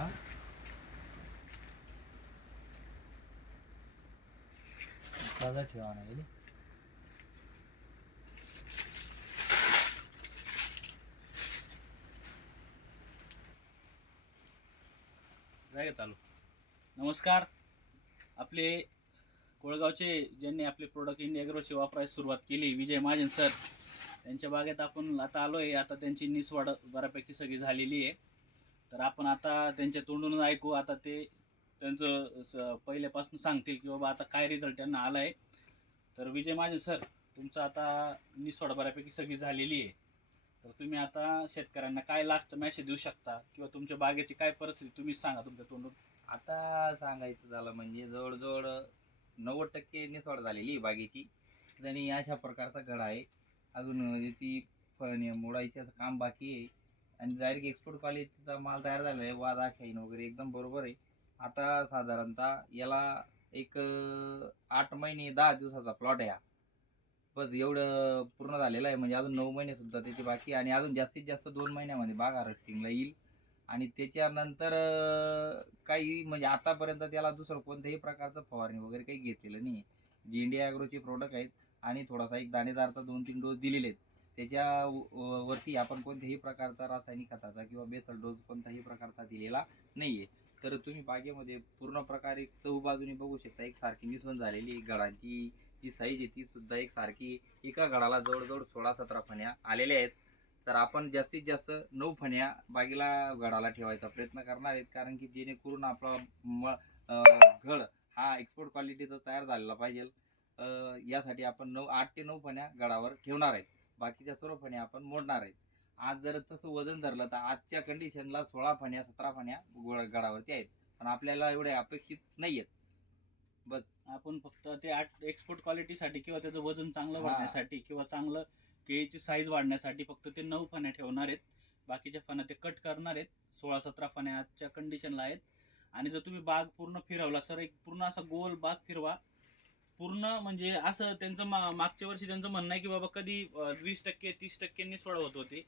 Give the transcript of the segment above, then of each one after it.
हा ताजा ठेवा ना गेली चालू. नमस्कार. आपले कोळगावचे ज्यांनी आपले प्रोडक्ट इंडिया ॲग्रोचे वापरायला सुरुवात केली, विजय महाजन सर, त्यांच्या बागेत आपण आता आलोय. आता त्यांची निसवाड बऱ्यापैकी सगळी झालेली आहे. तर आपण आता त्यांच्या तोंडून ऐकू. आता ते त्यांचं पहिल्यापासून सांगतील की बाबा आता काय रिझल्ट त्यांना आलाय. तर विजय महाजन सर, तुमचं आता निसवाड बऱ्यापैकी सगळी झालेली आहे. तर तुम्ही आता शेतकऱ्यांना काय लास्ट मेसेज देऊ शकता किंवा तुमच्या बागेची काय परिस्थिती तुम्हीच सांगा तुमच्या तोंडून. आता सांगायचं झालं म्हणजे जवळजवळ 90% निसवड झालेली बागेची. आणि अशा प्रकारचा घड आहे. अजून याची मोडायचं काम बाकी आहे. आणि डायरेक्ट एक्सपोर्ट क्वालिटीचा माल तयार झालेला आहे. वादा शाईन वगैरे एकदम बरोबर आहे. आता साधारणतः याला एक 8 महिने 10 दिवसाचा प्लॉट आहे. बस एवढं पूर्ण झालेलं आहे. म्हणजे अजून 9 महिने सुद्धा त्याची बाकी. आणि अजून जास्तीत जास्त 2 महिन्यामध्ये बाग हार्वेस्टिंगला येईल. आणि त्याच्यानंतर काही म्हणजे आतापर्यंत त्याला दुसरं कोणत्याही प्रकारचं फवारणी वगैरे काही घेतलेलं नाही. जी इंडिया ॲग्रोचे प्रोडक्ट आहेत आणि थोडासा एक दाणेदारचा 2-3 डोस दिलेले आहेत. त्याच्या वरती आपण कोणत्याही प्रकारचा रासायनिक खताचा किंवा बेसल डोस कोणत्याही प्रकारचा दिलेला नाहीये. तर तुम्ही बागेमध्ये पूर्ण प्रकारे चहूबाजूने बघू शकता. एक सारखी निसवण झालेली गडाची जी साईज आहे ती सुद्धा एक सारखी. एका गडाला जवळजवळ 16-17 फण्या आलेल्या आहेत. तर आपण जास्तीत जास्त 9 फण्या बागेला गडाला ठेवायचा प्रयत्न करणार आहेत. कारण की जेणेकरून आपला घड हा एक्सपोर्ट क्वालिटीचा तयार झालेला पाहिजे. यासाठी आपण 8 ते 9 फण्या गडावर ठेवणार आहेत. बाकीच्या सर्व फण्या आपण मोडणार आहेत. आज जर तसं वजन धरलं तर आजच्या कंडिशनला 16 फण्या 17 फण्या गडावरती आहेत. पण आपल्याला एवढे अपेक्षित नाही आहेत. बस आपण फक्त ते एक्सपोर्ट क्वालिटीसाठी किंवा त्याचं वजन चांगलं वाढण्यासाठी किंवा चांगलं केळीची साईज वाढण्यासाठी फक्त ते 9 फण्या ठेवणार आहेत. बाकीच्या फण्या ते कट करणार आहेत. 16-17 फण्या आजच्या कंडिशनला आहेत. आणि जर तुम्ही बाग पूर्ण फिरवला सर, एक पूर्ण असा गोल बाग फिरवा पूर्ण. म्हणजे असं त्यांचं मागच्या वर्षी त्यांचं म्हणणं आहे की बाबा कधी 20% 30% निसवड होत होती,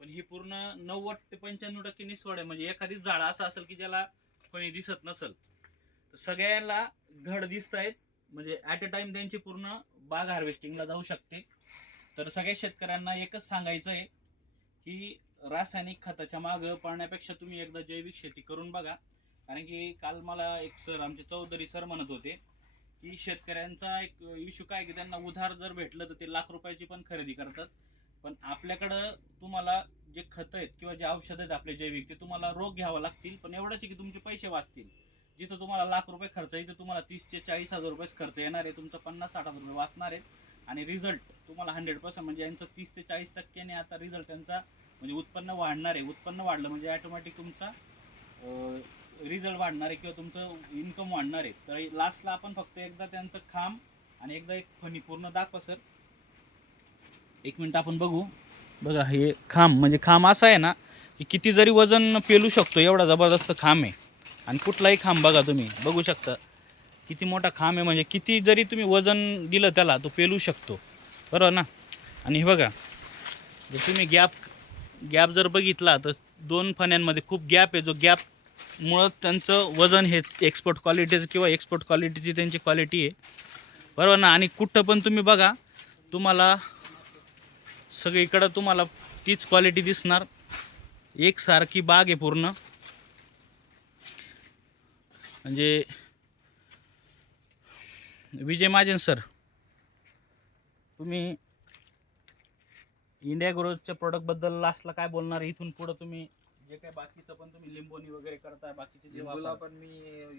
पण ही पूर्ण 90 ते 95% निसवड आहे. म्हणजे एखादीच झाड असं असेल की ज्याला फणी दिसत नसेल. तर सगळ्यांना घड दिसत आहेत. म्हणजे ॲट अ टाइम त्यांची पूर्ण बाग हार्वेस्टिंगला जाऊ शकते. तर सगळ्या शेतकऱ्यांना एकच सांगायचं आहे की रासायनिक खताच्या मागं पळण्यापेक्षा तुम्ही एकदा जैविक शेती करून बघा. कारण की काल मला एक सर, आमचे चौधरी सर म्हणत होते की शेतकऱ्यांचा एक इश्यू काय की त्यांना उधार जर भेटलं तर ते लाख रुपयाची पण खरेदी करतात. पण आपल्याकडं तुम्हाला जे खतं आहेत किंवा जे औषधं आहेत आपले जैविक, ते तुम्हाला रोग घ्यावं लागतील. पण एवढंच की तुमचे पैसे वाचतील. जिथं तुम्हाला लाख रुपये खर्च आहे, तिथं तुम्हाला 30 ते 40 हजार रुपये खर्च येणार आहे. तुमचं 50-60 हजार रुपये वाचणार आहेत. आणि रिझल्ट तुम्हाला 100% म्हणजे यांचं 30 ते 40% आता रिझल्ट त्यांचा म्हणजे उत्पन्न वाढणार आहे. उत्पन्न वाढलं म्हणजे ऑटोमॅटिक तुमचा रिझल्ट वाढणार आहे किंवा तुमचं इन्कम वाढणार आहे. तर लास्टला आपण फक्त एकदा त्यांचं खांब आणि एकदा एक फणी पूर्ण दाखवा सर. एक मिनिट आपण बघू. बघा हे खांब, म्हणजे खांब असा आहे ना की किती जरी वजन पेलू शकतो, एवढा जबरदस्त खांब आहे. आणि कुठलाही खांब बघा, तुम्ही बघू शकता किती मोठा खांब आहे. म्हणजे किती जरी तुम्ही वजन दिलं त्याला तो पेलू शकतो, बरोबर ना. आणि हे बघा, जर तुम्ही गॅप जर बघितला तर 2 फण्यांमध्ये खूप गॅप आहे. जो गॅप मुळं त्यांचं वजन हे एक्सपोर्ट क्वालिटीचं किंवा एक्सपोर्ट क्वालिटीची त्यांची क्वालिटी आहे, बरोबर ना. आणि कुठं पण तुम्ही बघा, तुम्हाला सगळीकडं तुम्हाला तीच क्वालिटी दिसणार. एकसारखी बाग आहे पूर्ण. म्हणजे विजय महाजन सर, तुम्ही इंडिया ग्रोथच्या प्रोडक्टबद्दल लास्टला काय बोलणार? इथून पुढं तुम्ही जे काय बाकीचं पण तुम्ही लिंबोनी वगैरे करताय, बाकीचे जे लिंबूला पण मी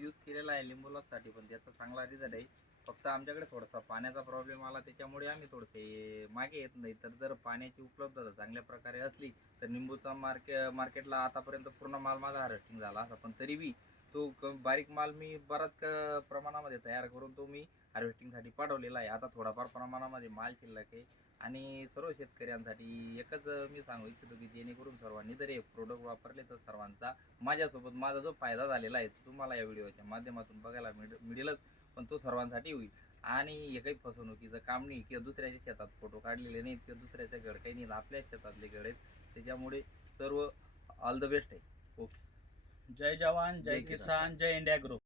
यूज केलेला आहे लिंबूलासाठी, पण त्याचा चांगला रिझल्ट आहे. फक्त आमच्याकडे थोडासा पाण्याचा प्रॉब्लेम आला, त्याच्यामुळे आम्ही थोडेसे मागे येत नाही. तर जर पाण्याची उपलब्धता चांगल्या प्रकारे असली तर लिंबूचा मार्केटला आतापर्यंत पूर्ण माल माझा हार्वेस्टिंग झाला असा. पण तरीही तो बारीक माल मी बराच प्रमाणामध्ये तयार करून तो मी हार्वेस्टिंगसाठी पाठवलेला आहे. आता थोडाफार प्रमाणामध्ये माल शिल्लक आहे. आणि सर्व शेतकऱ्यांसाठी एकच मी सांगू इच्छितो की जेणेकरून सर्वांनी जर हे प्रोडक्ट वापरले तर सर्वांचा माझ्यासोबत माझा जो फायदा झालेला आहे तुम्हाला या व्हिडिओच्या माध्यमातून बघायला मिळेलच. पण तो सर्वांसाठी होईल. आणि हे काही फसवणुकीचं काम नाही किंवा दुसऱ्याच्या शेतात फोटो काढलेले नाहीत किंवा दुसऱ्याच्या घड काही नाही, आपल्याच शेतातले घड आहेत. त्याच्यामुळे सर्व ऑल द बेस्ट आहे. ओके. जय जवान जय जय किसान. किसान जय इंडिया ग्रुप.